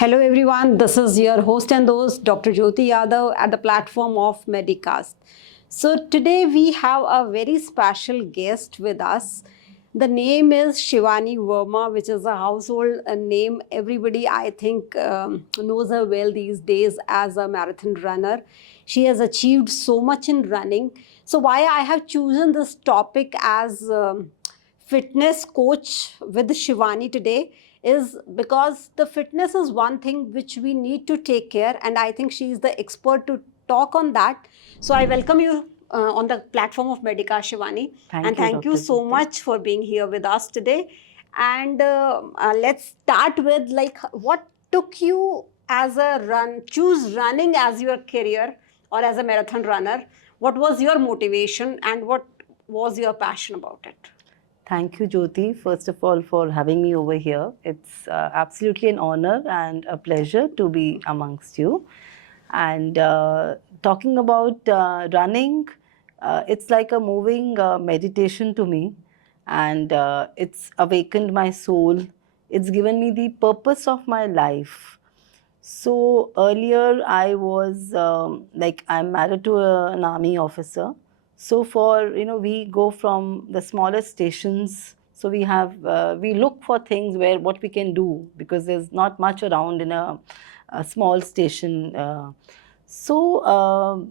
Hello everyone, this is your host and host Dr. Jyoti Yadav at the platform of Medicast. So today we have a very special guest with us. The name is Shivani Verma, which is a household name. Everybody, I think, knows her well these days as a marathon runner. She has achieved so much in running. So why I have chosen this topic as fitness coach with Shivani today is because the fitness is one thing which we need to take care, and I think she is the expert to talk on that. So I welcome you on the platform of Medica, Shivani. Thank And you, thank you Dr. so Jyoti. much for being here with us today. And let's start with like what took you as a choose running as your career or as a marathon runner. What was your motivation and what was your passion about it? Thank you, Jyoti, first of all, for having me over here. It's absolutely an honor and a pleasure to be amongst you. And talking about running, it's like a moving meditation to me, and it's awakened my soul. It's given me the purpose of my life. So earlier I was like I'm married to an army officer. So for we go from the smallest stations. So we look for things where what we can do because there's not much around in a small station. So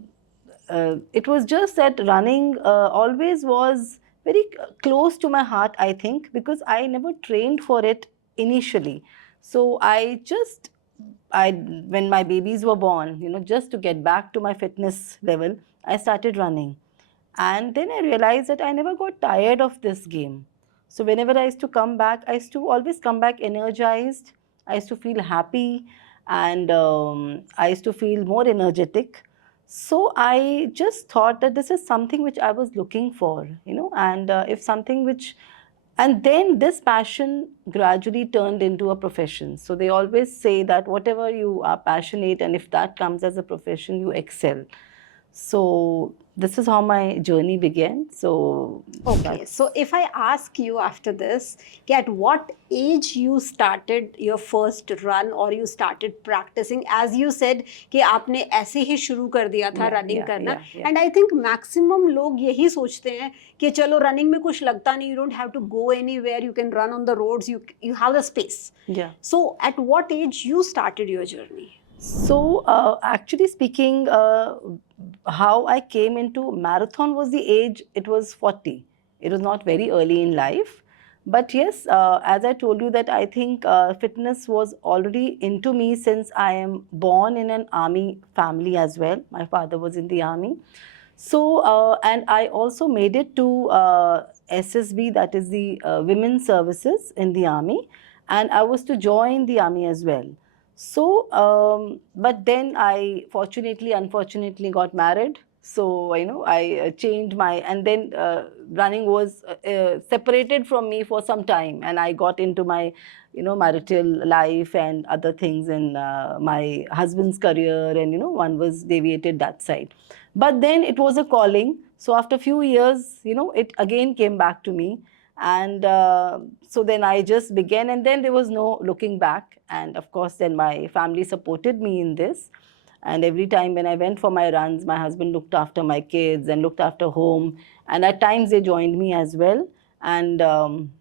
it was just that running always was very close to my heart. I think because I never trained for it initially. So I when my babies were born, just to get back to my fitness level, I started running. And then I realized that I never got tired of this game. So whenever I used to come back, I used to always come back energized. I used to feel happy, and I used to feel more energetic. So I just thought that this is something which I was looking for, and if something which and then this passion gradually turned into a profession. So they always say that whatever you are passionate, and if that comes as a profession, you excel. So this is how my journey began. So Okay, that's so if I ask you after this, at what age you started your first run or you started practicing, as you said कि आपने ऐसे ही शुरू कर दिया था running करना, and I think maximum लोग यही सोचते हैं कि चलो रनिंग में कुछ लगता नहीं, you don't have to go anywhere, you can run on the roads, you have the space. Yeah. So at what age you started your journey? So, actually speaking, how I came into marathon was the age, it was 40. It was not very early in life. But yes, as I told you that I think fitness was already into me since I am born in an army family as well. My father was in the army. So, and I also made it to SSB, that is the Women's Services in the army. And I was to join the army as well. So, but then I unfortunately got married. So, I changed and then running was separated from me for some time. And I got into my, marital life and other things in my husband's career. And, one was deviated that side. But then it was a calling. So, after a few years, it again came back to me. And so then I just began, and then there was no looking back. And of course, then my family supported me in this. And every time when I went for my runs, my husband looked after my kids and looked after home. And at times they joined me as well. And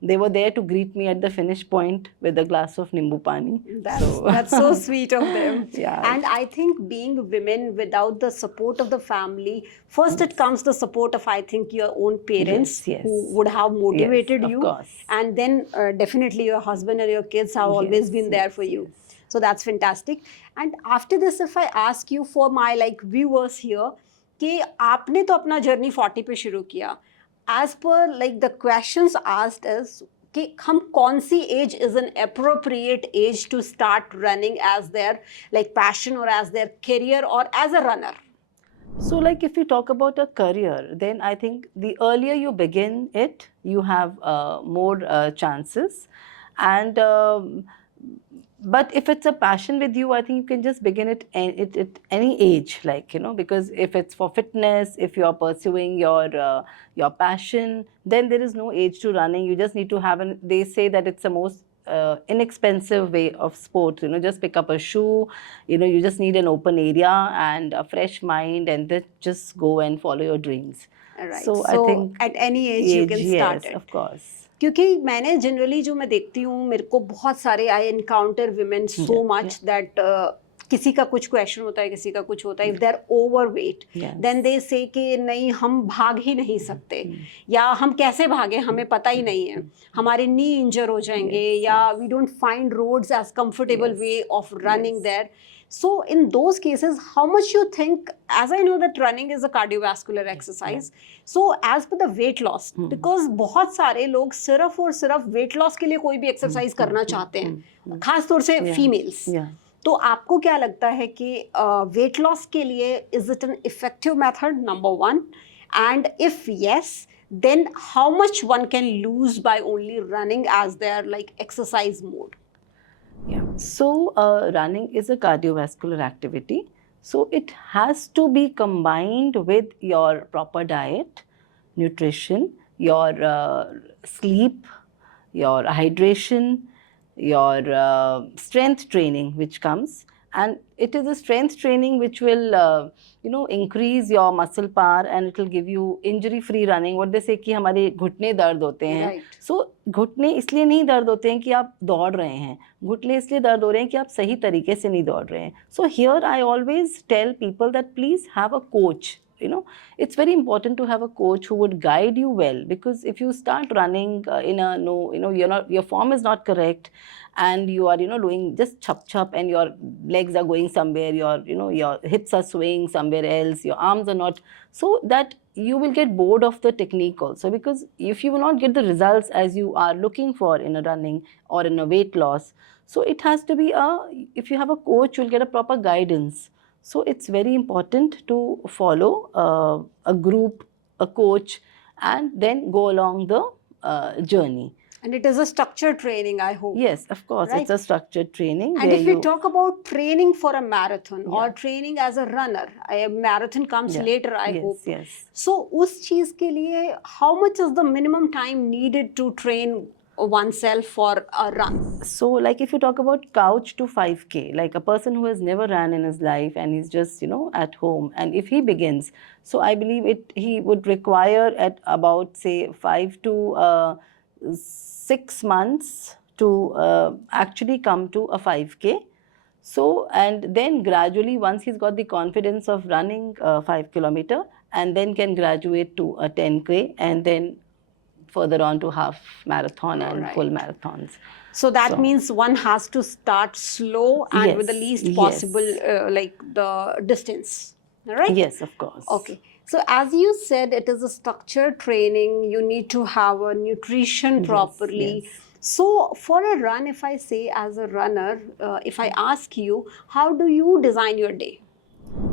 they were there to greet me at the finish point with a glass of nimbu pani. That's so sweet of them. Yeah. And I think being women without the support of the family, first it comes the support of, I think, your own parents Yes. who would have motivated Yes, you. of course. And then definitely your husband and your kids have always been there for you. Yes. So that's fantastic. And after this, if I ask you for my viewers here, कि आपने तो अपना journey 40 पे शुरू किया, as per the questions asked is कि हम कौन सी age is an appropriate age to start running as their passion or as their career or as a runner? So, if you talk about a career, then I think the earlier you begin it, you have more chances. And but if it's a passion with you, I think you can just begin it at any age, because if it's for fitness, if you're pursuing your passion, then there is no age to running. You just need to have they say that it's the most inexpensive way of sport. Just pick up a shoe. You just need an open area and a fresh mind, and then just go and follow your dreams. Right. So I think at any age you can start yes, it. of course. क्योंकि मैंने generally जो मैं देखती हूँ, मेरे को बहुत सारे I encounter women so much that किसी का कुछ क्वेश्चन होता है, किसी का कुछ होता है, if they are overweight then they say कि नहीं हम भाग ही नहीं सकते, या हम कैसे भागे हमें पता ही नहीं है, हमारे नी इंजर हो जाएंगे, या we don't find roads as comfortable way of running there. So in those cases, how much you think, as I know that running is a cardiovascular exercise, so as per the weight loss, because बहुत सारे लोग सिर्फ और सिर्फ weight loss के लिए कोई भी exercise करना चाहते हैं, खास तौर से females. तो आपको क्या लगता है कि weight loss के लिए is it an effective method, number one, and if yes, then how much one can lose by only running as their like exercise mode? Yeah. So running is a cardiovascular activity. So it has to be combined with your proper diet, nutrition, your sleep, your hydration, your strength training which comes. And it is a strength training which will increase your muscle power, and it will give you injury free running. What they say कि हमारे घुटने दर्द होते हैं. So घुटने इसलिए नहीं दर्द होते हैं कि आप दौड़ रहे हैं, घुटने इसलिए दर्द हो रहे हैं कि आप सही तरीके से नहीं दौड़ रहे हैं. So here I always tell people that please have a coach. It's very important to have a coach who would guide you well, because if you start running in a your form is not correct, and you are doing just chop and your legs are going somewhere, your hips are swaying somewhere else, your arms are not, so that you will get bored of the technique also, because if you will not get the results as you are looking for in a running or in a weight loss, so it has to be if you have a coach, you'll get a proper guidance. So it's very important to follow a group, a coach, and then go along the journey. And it is a structured training, I hope. Yes, of course, right? It's a structured training. And if we talk about training for a marathon or training as a runner, a marathon comes later, I hope. Yes. So, उस चीज के लिए, how much is the minimum time needed to train oneself for a run? So like if you talk about couch to 5K, like a person who has never ran in his life and he's just at home, and if he begins, so I believe he would require at about say 5 to 6 months to actually come to a 5K. So, and then gradually once he's got the confidence of running 5 kilometer, and then can graduate to a 10K, and then further on to half marathon and full marathons. So that means one has to start slow and with the least possible like the distance, right? Yes, of course. Okay. So as you said, it is a structured training. You need to have a nutrition properly. Yes. So for a run, if I say as a runner, if I ask you, how do you design your day?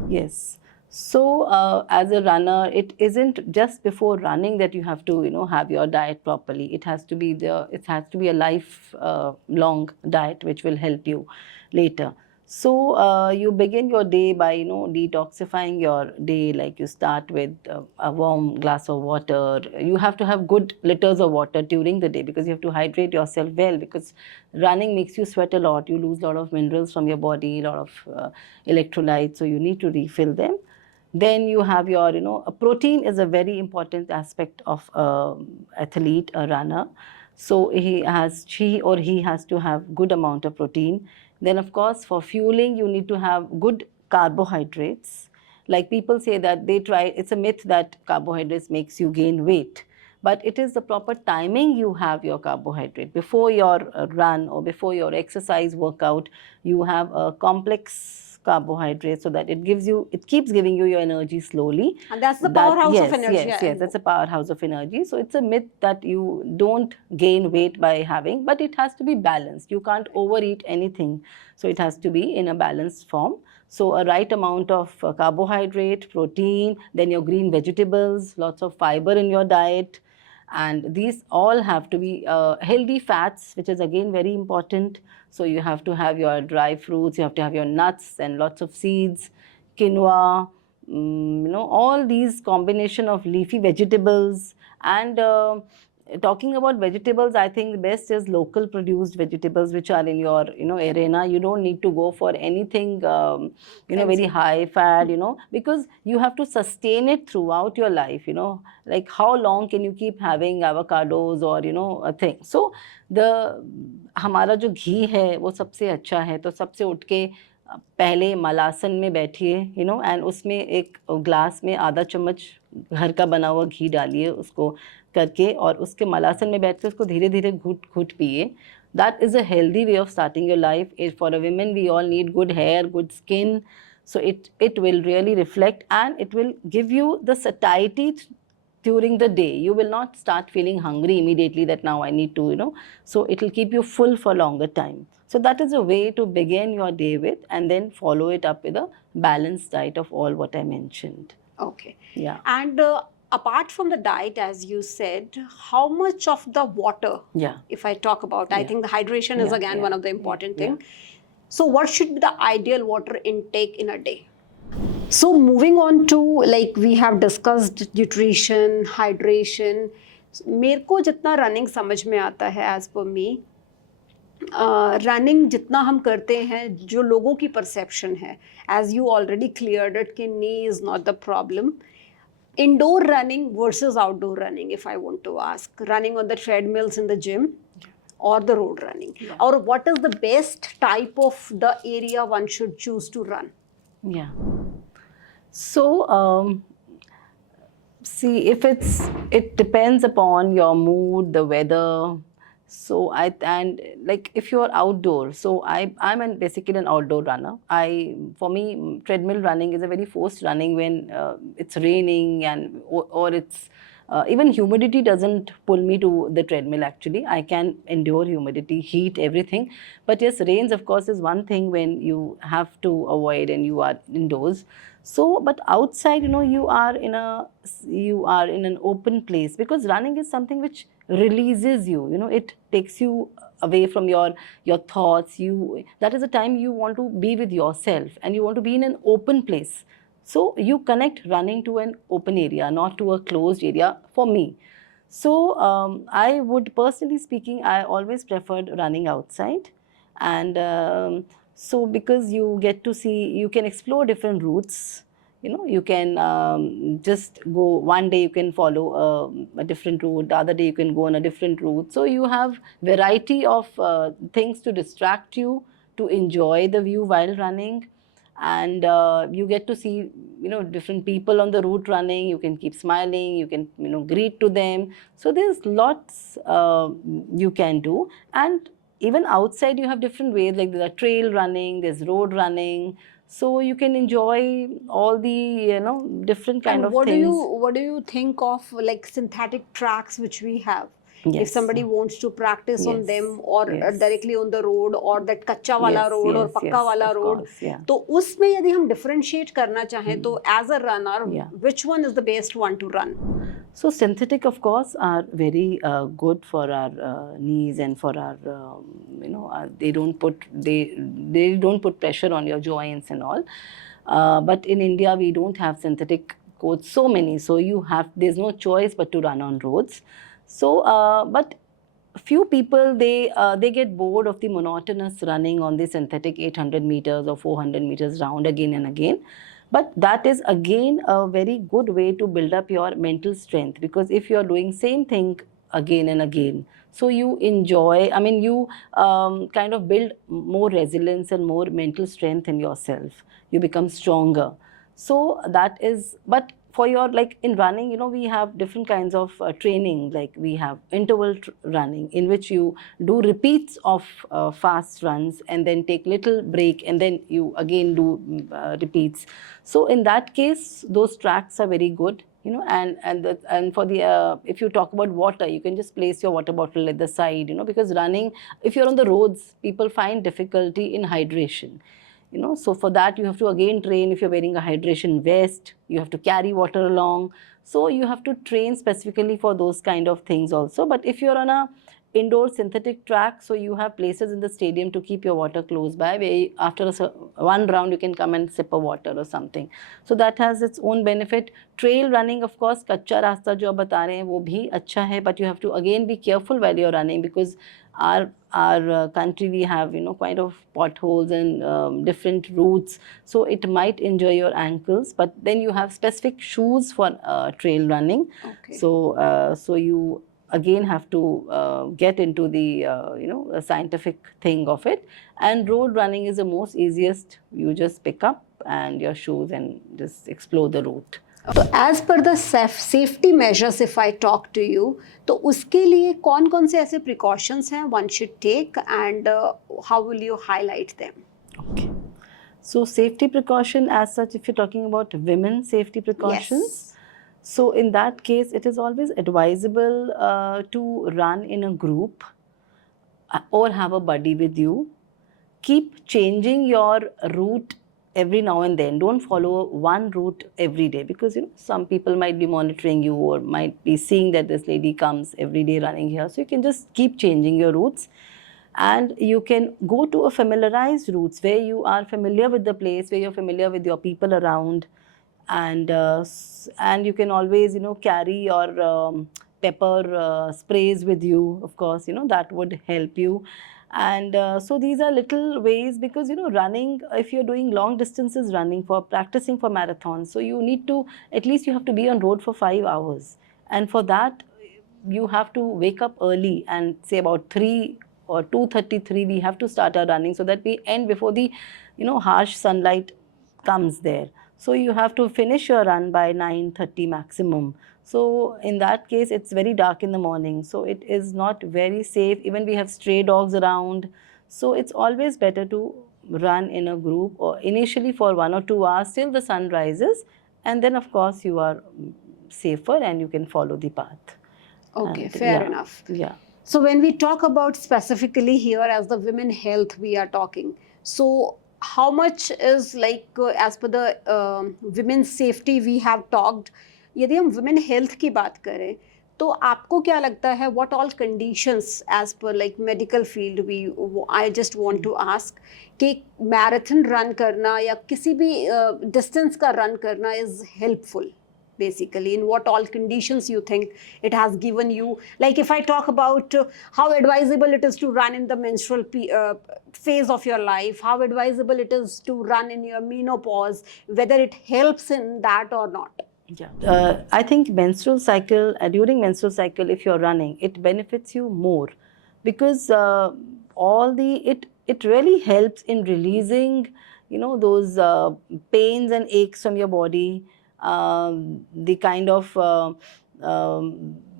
Yes. So as a runner, it isn't just before running that you have to have your diet properly. It has to be a life long diet which will help you later. So you begin your day by detoxifying your day. Like you start with a warm glass of water. You have to have good liters of water during the day, because you have to hydrate yourself well, because running makes you sweat a lot. You lose a lot of minerals from your body, a lot of electrolytes, so you need to refill them. Then you have your, a protein is a very important aspect of athlete, a runner. So she or he has to have good amount of protein. Then of course for fueling, you need to have good carbohydrates. Like people say that it's a myth that carbohydrates makes you gain weight. But it is the proper timing you have your carbohydrate. Before your run or before your exercise workout, you have a complex carbohydrates, so that it keeps giving you your energy slowly. And that's the powerhouse of energy. Yes, that's a powerhouse of energy. So it's a myth that you don't gain weight by having, but it has to be balanced. You can't overeat anything. So it has to be in a balanced form. So a right amount of carbohydrate, protein, then your green vegetables, lots of fiber in your diet. And these all have to be healthy fats, which is again very important. So you have to have your dry fruits, you have to have your nuts and lots of seeds, quinoa, all these combination of leafy vegetables, and talking about vegetables, I think the best is local produced vegetables which are in your, arena. You don't need to go for anything, very Fancy. high fat, because you have to sustain it throughout your life, like how long can you keep having avocados or, a thing. So the हमारा जो घी है वो सबसे अच्छा है, तो सबसे उठ के पहले मलासन में बैठिए, एंड उसमें एक ग्लास में आधा चम्मच घर का बना हुआ घी डालिए उसको करके, और उसके मलासन में बैठ के उसको धीरे धीरे घुट घुट पिए. That is a healthy way of starting your life. For a woman, we all need good hair, good skin. So it will really reflect, and it will give you the satiety during the day. You will not start feeling hungry immediately that now I need to, so it will keep you full for longer time. So that is a way to begin your day with, and then follow it up with a balanced diet of all what I mentioned. Okay. Yeah. And apart from the diet, as you said, how much of the water, Yeah. if I talk about, I Yeah. think the hydration is Yeah, again yeah, one of the important yeah. thing. So what should be the ideal water intake in a day? So moving on to, like we have discussed nutrition, hydration. मेरे को जितना running समझ में आता है as per मी, running जितना हम करते हैं, जो लोगों की परसेप्शन है, as you already cleared it कि knee is not the problem. Indoor running versus outdoor running, if I want to ask, running on the treadmills in the gym or the road running, or what is the best type of the area one should choose to run? Yeah. So, see, it depends upon your mood, the weather. So and like if you are outdoor, so I'm basically an outdoor runner. For me, treadmill running is a very forced running when it's raining, and or it's even humidity doesn't pull me to the treadmill. Actually, I can endure humidity, heat, everything. But yes, rains of course is one thing when you have to avoid and you are indoors. So, but outside, you are in an open place, because running is something which releases you. It takes you away from your thoughts. That is the time you want to be with yourself, and you want to be in an open place. So you connect running to an open area, not to a closed area, for me. So I would, personally speaking, I always preferred running outside. And so because you get to see, you can explore different routes. You can just go, one day you can follow a different route, the other day you can go on a different route. So you have variety of things to distract you, to enjoy the view while running. And you get to see, different people on the route running. You can keep smiling, you can, greet to them. So there's lots you can do. And even outside you have different ways, like there's trail running, there's road running. So you can enjoy all the, different kind And of what things. what do you think of like synthetic tracks which we have? If Yes. somebody wants to practice on Yes. them, or Yes. directly on the road, or that कच्चा वाला Yes, road और yes, पक्का yes, वाला of road, course, yeah. तो उसमें यदि हम differentiate करना चाहें तो as a runner, Yeah. which one is the best one to run? So synthetic, of course, are very good for our knees, and for our, they don't put pressure on your joints and all. But in India, we don't have synthetic coats so many. So there's no choice but to run on roads. So, but few people, they get bored of the monotonous running on the synthetic 800 meters or 400 meters round again and again. But that is again a very good way to build up your mental strength, because if you are doing same thing again and again, so you enjoy, you kind of build more resilience and more mental strength in yourself. You become stronger. So that is, but for your, like in running, we have different kinds of training. Like we have interval running, in which you do repeats of fast runs, and then take little break, and then you again do repeats. So in that case, those tracks are very good. And for the if you talk about water, you can just place your water bottle at the side, because running, if you're on the roads, people find difficulty in hydration. So for that, you have to again train. If you're wearing a hydration vest, you have to carry water along. So you have to train specifically for those kind of things also. But if you're on a indoor synthetic track, so you have places in the stadium to keep your water close by, where after one round you can come and sip a water or something. So that has its own benefit. Trail running, of course, कच्चा रास्ता जो आप बता रहे हैं वो भी अच्छा है, but you have to again be careful while you're running, because our country, we have, you know, quite of potholes and different routes, so it might injure your ankles. But then you have specific shoes for trail running. Okay. So you again have to get into the the scientific thing of it. And road running is the most easiest. You just pick up and your shoes and just explore the route. So as per the safety measures, if I talk to you, तो उसके लिए कौन कौन से ऐसे precautions हैं one should take, and how will you highlight them? Okay. So safety precaution as such, if you're talking about women's safety precautions, Yes. so in that case, it is always advisable to run in a group or have a buddy with you. Keep changing your route every now and then. Don't follow one route every day, because some people might be monitoring you or might be seeing that this lady comes every day running here. So you can just keep changing your routes. And you can go to a familiarized routes where you are familiar with the place, where you're familiar with your people around, and you can always carry your pepper sprays with you. Of course, that would help you. And so these are little ways, because running, if you're doing long distances running, for practicing for marathons, so you need to, at least you have to be on road for 5 hours, and for that you have to wake up early, and say about 3 or 2:33 we have to start our running, so that we end before the harsh sunlight comes there. So you have to finish your run by 9:30 maximum. So in that case, it's very dark in the morning, so it is not very safe. Even we have stray dogs around, so it's always better to run in a group, or initially for 1 or 2 hours till the sun rises, and then of course you are safer and you can follow the path. Okay, And, fair yeah, enough. Yeah. So when we talk about specifically here as the women health we are talking, so how much is like as per the women's safety we have talked, यदि हम women health की बात करें, तो आपको क्या लगता है what all conditions as per like medical field I just want to ask कि marathon run करना या किसी भी distance का run करना is helpful? Basically, in what all conditions you think it has given you? Like if I talk about how advisable it is to run in the menstrual phase of your life, how advisable it is to run in your menopause, whether it helps in that or not. Yeah, I think menstrual cycle, during menstrual cycle, if you're running, it benefits you more, because it really helps in releasing those pains and aches from your body, the kind of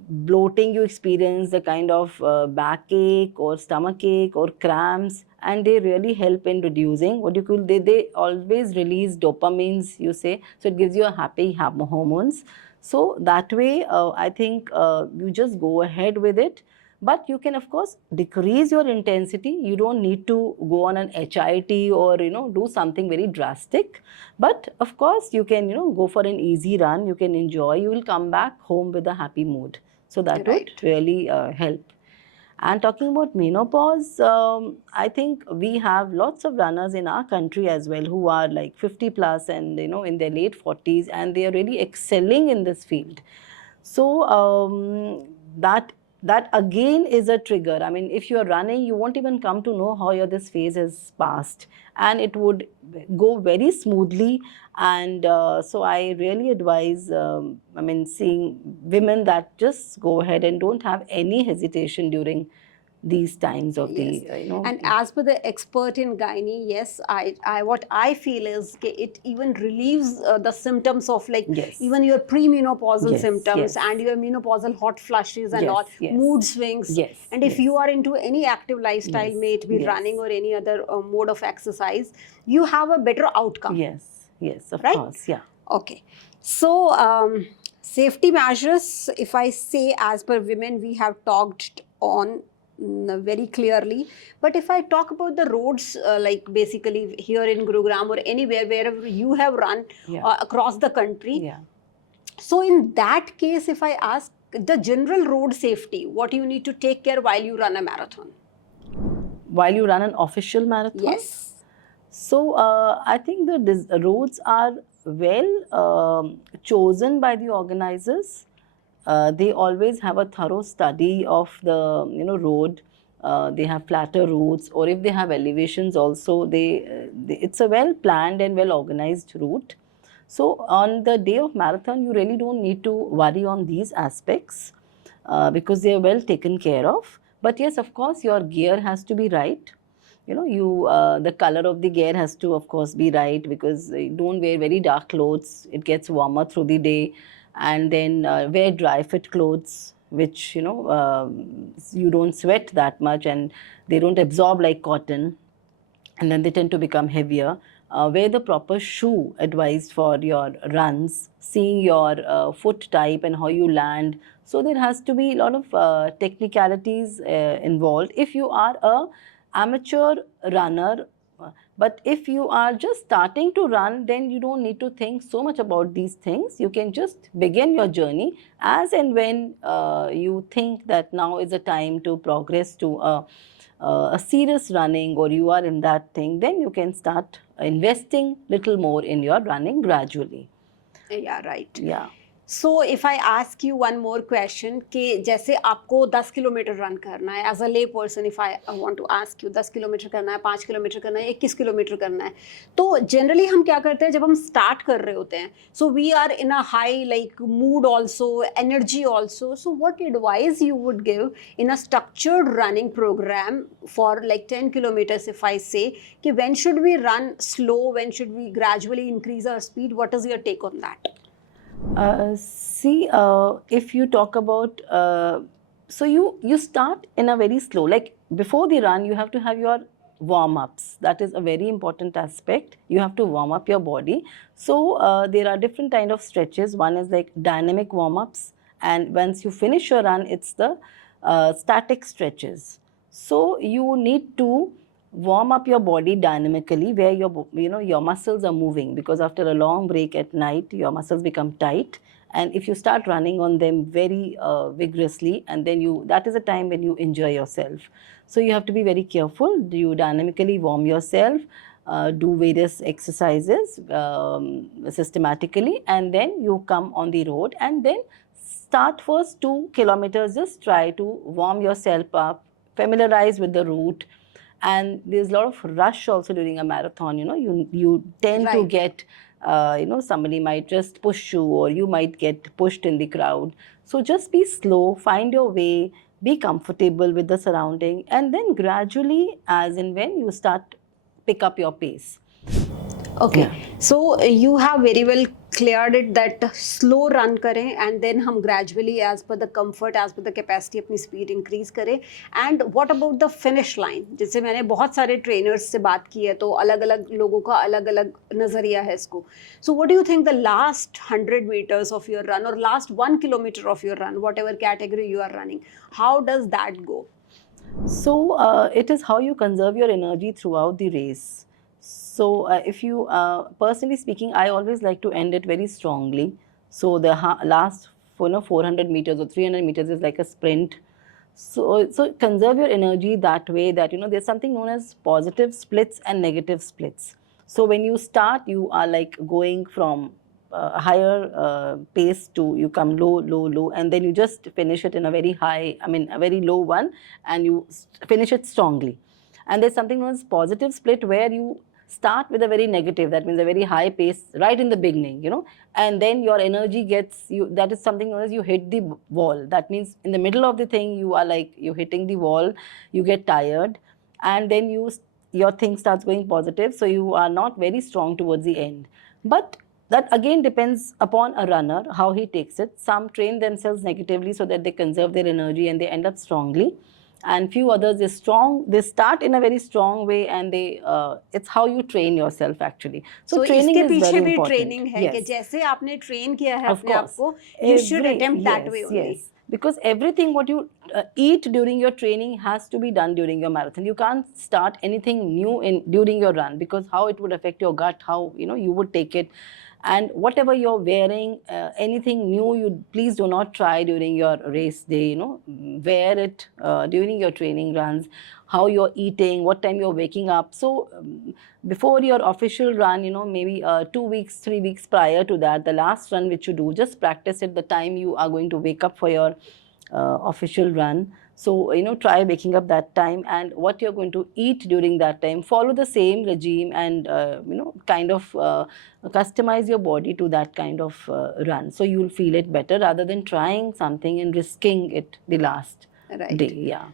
bloating you experience, the kind of backache or stomachache or cramps, and they really help in reducing what you call, they always release dopamines, you say, so it gives you a happy hormones. So that way, I think you just go ahead with it. But you can, of course, decrease your intensity. You don't need to go on an HIIT or do something very drastic. But of course, you can go for an easy run. You can enjoy. You will come back home with a happy mood. So that Right. would really help. And talking about menopause, I think we have lots of runners in our country as well who are like 50 plus and in their late 40s, and they are really excelling in this field. So that again is a trigger. I mean, if you are running, you won't even come to know how this phase has passed, and it would go very smoothly. And so I really advise, seeing women that just go ahead and don't have any hesitation during these times of Yes. the, And as per the expert in gynae, yes, I what I feel is it even relieves the symptoms of like Yes. even your premenopausal Yes, symptoms yes. and your menopausal hot flushes and Yes, all, yes. mood swings. Yes, And if yes. you are into any active lifestyle, Yes, may it be yes. running or any other mode of exercise, you have a better outcome. Yes, of Right? course, yeah. Okay. So safety measures, if I say as per women, we have talked on very clearly. But if I talk about the roads, like basically here in Gurugram or anywhere, wherever you have run Yeah. across the country. Yeah. So in that case, if I ask the general road safety, what you need to take care while you run a marathon? While you run an official marathon? Yes. So I think the roads are well chosen by the organizers. They always have a thorough study of the road. They have flatter routes, or if they have elevations also, it's a well planned and well organized route. So on the day of marathon, you really don't need to worry on these aspects because they are well taken care of. But yes, of course, your gear has to be right. You the color of the gear has to of course be right, because you don't wear very dark clothes, it gets warmer through the day. And then wear dry fit clothes, which you don't sweat that much and they don't absorb like cotton, and then they tend to become heavier. Wear the proper shoe advised for your runs, seeing your foot type and how you land. So there has to be a lot of technicalities involved. If you are a amateur runner, but if you are just starting to run, then you don't need to think so much about these things. You can just begin your journey as and when you think that now is a time to progress to a serious running, or you are in that thing, then you can start investing little more in your running gradually. Yeah, right. Yeah. So if I ask you one more question कि जैसे आपको 10 kilometre run करना है as a lay person, if I want to ask you 10 kilometre करना है, 5 kilometre करना है, 21 kilometre करना है, तो जनरली हम क्या करते हैं जब हम स्टार्ट कर रहे होते हैं, so we are in a high like mood also, energy also, so what advice you would give in a structured running programme for like 10 kilometers if I say कि when should we run slow, when should we gradually increase our speed, what is your take on that? See, if you talk about, so you start in a very slow, like before the run, you have to have your warm ups. That is a very important aspect. You have to warm up your body. So there are different kind of stretches. One is like dynamic warm ups, and once you finish your run, it's the static stretches. So you need to warm up your body dynamically, where your muscles are moving, because after a long break at night your muscles become tight, and if you start running on them very vigorously, and then that is a time when you injure yourself. So you have to be very careful. You dynamically warm yourself, do various exercises systematically, and then you come on the road, and then start first 2 kilometers. Just try to warm yourself up, familiarize with the route. And there's a lot of rush also during a marathon. You tend to Right. get somebody might just push you, or you might get pushed in the crowd. So just be slow, find your way, be comfortable with the surrounding, and then gradually, as and when, you start pick up your pace. Okay, Yeah. So you have very well cleared it that slow run करें and then हम gradually as per the comfort, as per the capacity अपनी speed increase करें. And what about the finish line? जैसे मैंने बहुत सारे trainers से बात की है, तो अलग अलग लोगों का अलग अलग नज़रिया है इसको. So what do you think the last 100 meters of your run और last 1 kilometer of your run, whatever category you are running, how does that go? So it is how you conserve your energy throughout the race. So if you, personally speaking, I always like to end it very strongly. So the last 400 meters or 300 meters is like a sprint. So conserve your energy that way, that there's something known as positive splits and negative splits. So when you start, you are like going from higher pace to, you come low, low, low, and then you just finish it in a very high, a very low one, and you finish it strongly. And there's something known as positive split, where you start with a very negative, that means a very high pace right in the beginning, and then your energy gets you, that is something known as you hit the wall. That means in the middle of the thing, you are like, you're hitting the wall, you get tired, and then your thing starts going positive, so you are not very strong towards the end. But that again depends upon a runner, how he takes it. Some train themselves negatively so that they conserve their energy and they end up strongly, and few others is strong, they start in a very strong way, and they it's how you train yourself actually. So training इसके is पीछे very भी important. Training है कि Yes. जैसे आपने train किया है Of अपने आप course. को, you should attempt that way only. Yes. Because everything what you eat during your training has to be done during your marathon. You can't start anything new during your run, because how it would affect your gut, how you would take it. And whatever you're wearing, anything new, you please do not try during your race day. Wear it during your training runs. How you're eating, what time you're waking up. So before your official run, maybe 2 weeks, 3 weeks prior to that, the last run which you do, just practice it the time you are going to wake up for your official run. So try waking up that time, and what you're going to eat during that time, follow the same regime, and kind of customize your body to that kind of run, so you'll feel it better rather than trying something and risking it the last Right. day. Yeah.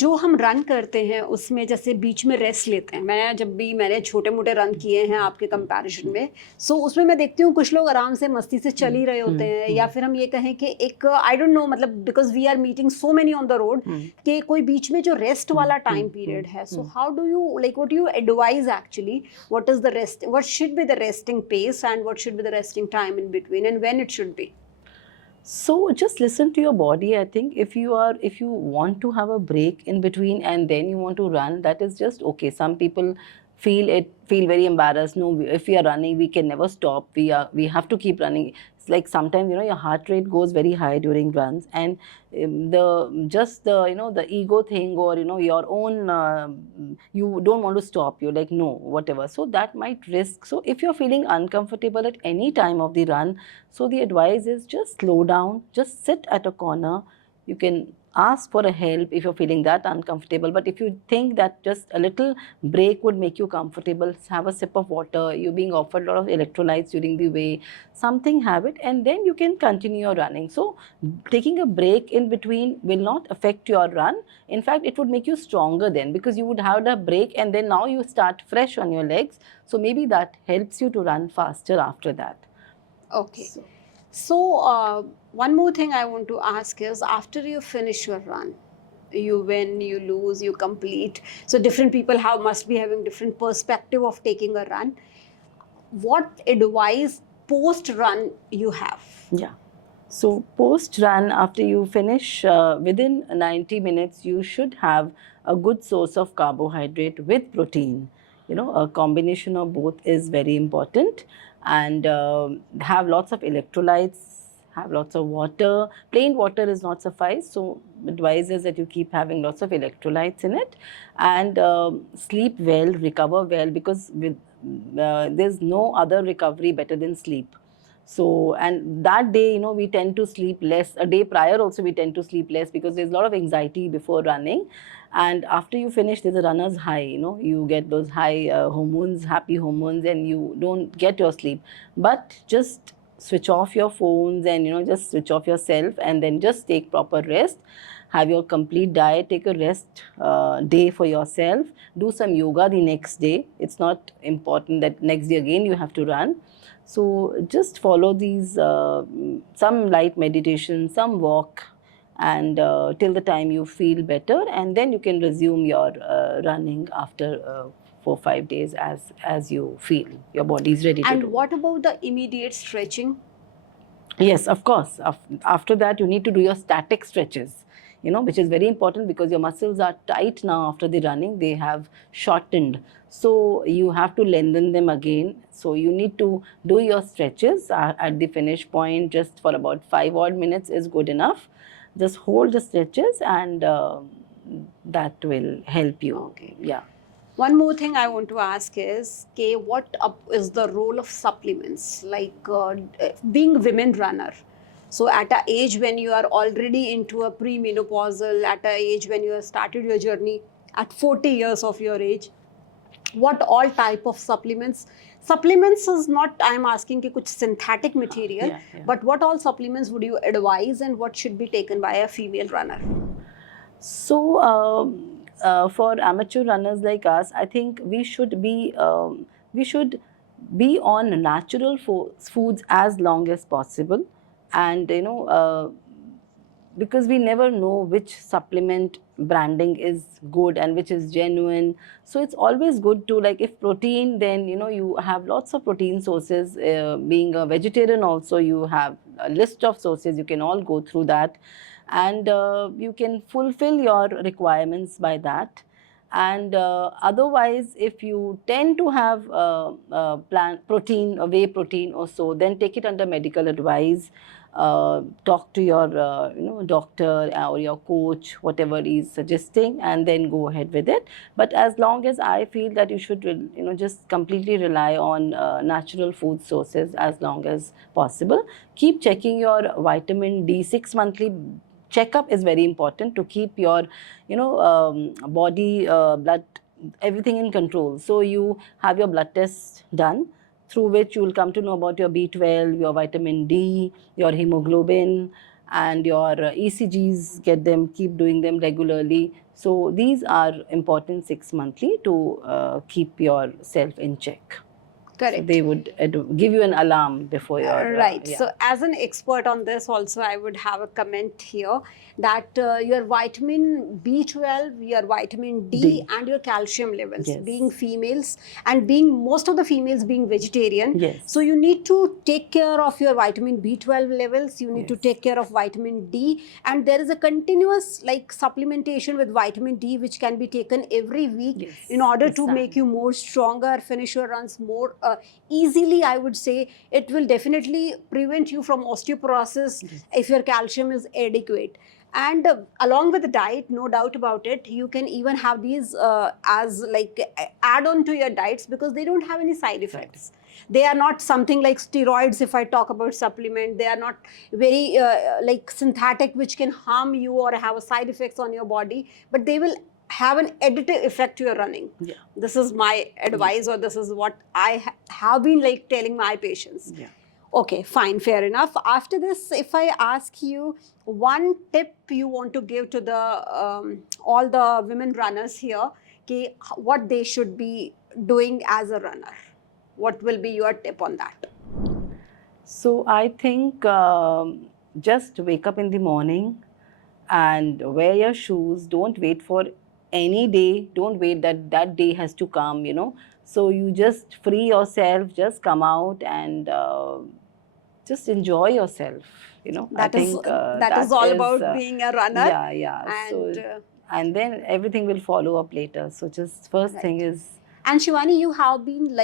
जो हम run करते हैं उसमें जैसे बीच में rest लेते हैं, मैंने छोटे मोटे रन किए हैं आपके कंपैरिजन में, सो उसमें मैं देखती हूँ कुछ लोग आराम से मस्ती से चल ही रहे होते हैं, या फिर हम ये कहें कि एक आई डोंट नो, मतलब because we are meeting so many on the road कि कोई बीच में जो रेस्ट वाला टाइम पीरियड है, so how do you like what do you advise actually, what is the rest, what should be the resting pace and what should be the resting time in between and when it should be? So just listen to your body. I think if you want to have a break in between and then you want to run, that is just okay. Some people feel very embarrassed. No, if we are running, we can never stop. We have to keep running. It's like sometimes your heart rate goes very high during runs, and the ego thing, or your own you don't want to stop. You're like, no, whatever. So that might risk. So if you're feeling uncomfortable at any time of the run, so the advice is just slow down, just sit at a corner. You can ask for a help if you're feeling that uncomfortable. But if you think that just a little break would make you comfortable, have a sip of water. You're being offered a lot of electrolytes during the way, something, have it, and then you can continue your running. So taking a break in between will not affect your run. In fact, it would make you stronger then, because you would have a break and then now you start fresh on your legs. So maybe that helps you to run faster after that. Okay. So one more thing I want to ask is, after you finish your run, you win, you lose, you complete. So different people must be having different perspective of taking a run. What advice post run you have? Yeah. So post run, after you finish, within 90 minutes, you should have a good source of carbohydrate with protein. A combination of both is very important, and have lots of electrolytes, have lots of water. Plain water is not suffice, so advice is that you keep having lots of electrolytes in it, and sleep well, recover well, because there's no other recovery better than sleep. So, and that day, we tend to sleep less. A day prior also we tend to sleep less, because there's a lot of anxiety before running. And after you finish, there's a runner's high. You get those high hormones, happy hormones, and you don't get your sleep. But just switch off your phones and, just switch off yourself, and then just take proper rest. Have your complete diet, take a rest day for yourself. Do some yoga the next day. It's not important that next day again you have to run. So just follow these, some light meditation, some walk, and till the time you feel better, and then you can resume your running after 4-5 days as you feel your body is ready to do. And what about the immediate stretching? Yes, of course. After that, you need to do your static stretches, which is very important, because your muscles are tight now after the running. They have shortened. So you have to lengthen them again. So you need to do your stretches at the finish point. Just for about 5 odd minutes is good enough. Just hold the stretches, and that will help you. Okay. Yeah. One more thing I want to ask is, what is the role of supplements, like being women runner? So at an age when you are already into a premenopausal, at an age when you have started your journey at 40 years of your age, what all type of supplements is not, I'm asking ki kuch synthetic material, Yeah. but what all supplements would you advise, and what should be taken by a female runner? So for amateur runners like us, I think we should be on natural foods as long as possible, and because we never know which supplement branding is good and which is genuine. So it's always good to, like, if protein, then you have lots of protein sources. Being a vegetarian also, you have a list of sources. You can all go through that, and you can fulfill your requirements by that. And otherwise, if you tend to have plant protein, whey protein or so, then take it under medical advice. Talk to your doctor or your coach, whatever he's suggesting, and then go ahead with it. But as long as I feel that you should just completely rely on natural food sources as long as possible. Keep checking your vitamin D. 6 monthly checkup is very important to keep your body blood, everything in control. So you have your blood test done, through which you will come to know about your B12, your vitamin D, your hemoglobin, and your ECGs. Get them, keep doing them regularly. So these are important 6 monthly to keep yourself in check. Correct. So they would give you an alarm before your right. yeah. So as an expert on this also, I would have a comment here that your vitamin B12, your vitamin D, and your calcium levels, Yes. being females and being most of the females being vegetarian. Yes. So you need to take care of your vitamin B12 levels. You need to Yes. take care of vitamin D, and there is a continuous supplementation with vitamin D which can be taken every week. Yes. In order Yes, to ma'am. make you more stronger, finish your runs more easily. I would say it will definitely prevent you from osteoporosis. Yes. If your calcium is adequate. And along with the diet, no doubt about it, you can even have these as add on to your diets, because they don't have any side effects. They are not something like steroids. If I talk about supplement, they are not very synthetic, which can harm you or have a side effects on your body, but they will have an additive effect to your running. Yeah. This is my advice, or this is what I have been telling my patients. Yeah. Okay, fine, fair enough. After this, if I ask you one tip you want to give to the all the women runners here, what they should be doing as a runner, what will be your tip on that? So I think just wake up in the morning and wear your shoes. Don't wait for any day. Don't wait that day has to come, So you just free yourself, just come out and just enjoy yourself, That is all about being a runner. Yeah, yeah. And, and then everything will follow up later. So just first right. thing is. And Shivani, you have been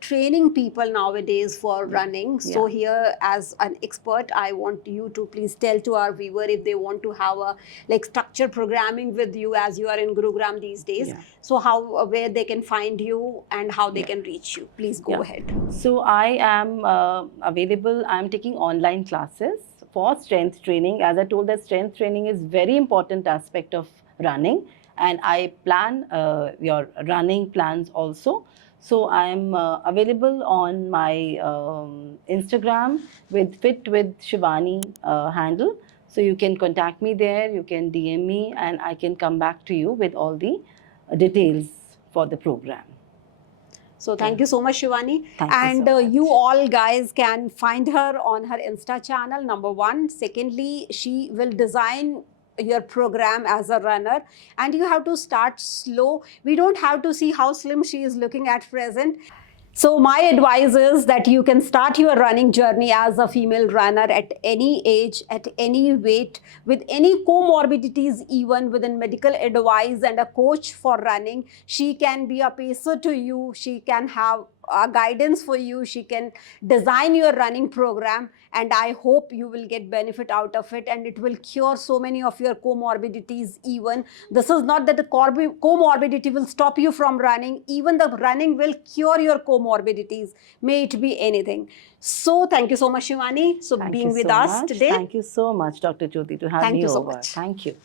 training people nowadays for running. So here, as an expert, I want you to please tell to our viewer if they want to have a structured programming with you, as you are in Gurugram these days. Yeah. So where they can find you and how they can reach you. Please go ahead. So I am available. I am taking online classes for strength training. As I told, that strength training is very important aspect of running. And I plan your running plans also. So I'm available on my Instagram with Fit with Shivani handle. So you can contact me there, you can DM me, and I can come back to you with all the details for the program. So thank you so much, Shivani. Thank you so much. You all guys can find her on her Insta channel, number one. Secondly, she will design your program as a runner, and you have to start slow. We don't have to see how slim she is looking at present. So my advice is that you can start your running journey as a female runner at any age, at any weight, with any comorbidities, even within medical advice and a coach for running. She can be a pacer to you. She can have guidance for you. She can design your running program, and I hope you will get benefit out of it, and it will cure so many of your comorbidities. Even this is not that the comorbidity will stop you from running. Even the running will cure your comorbidities, may it be anything. So thank you so much, Shivani, being with us today. Thank you so much, Dr. Jyoti, to have me over. Thank you so much. Thank you.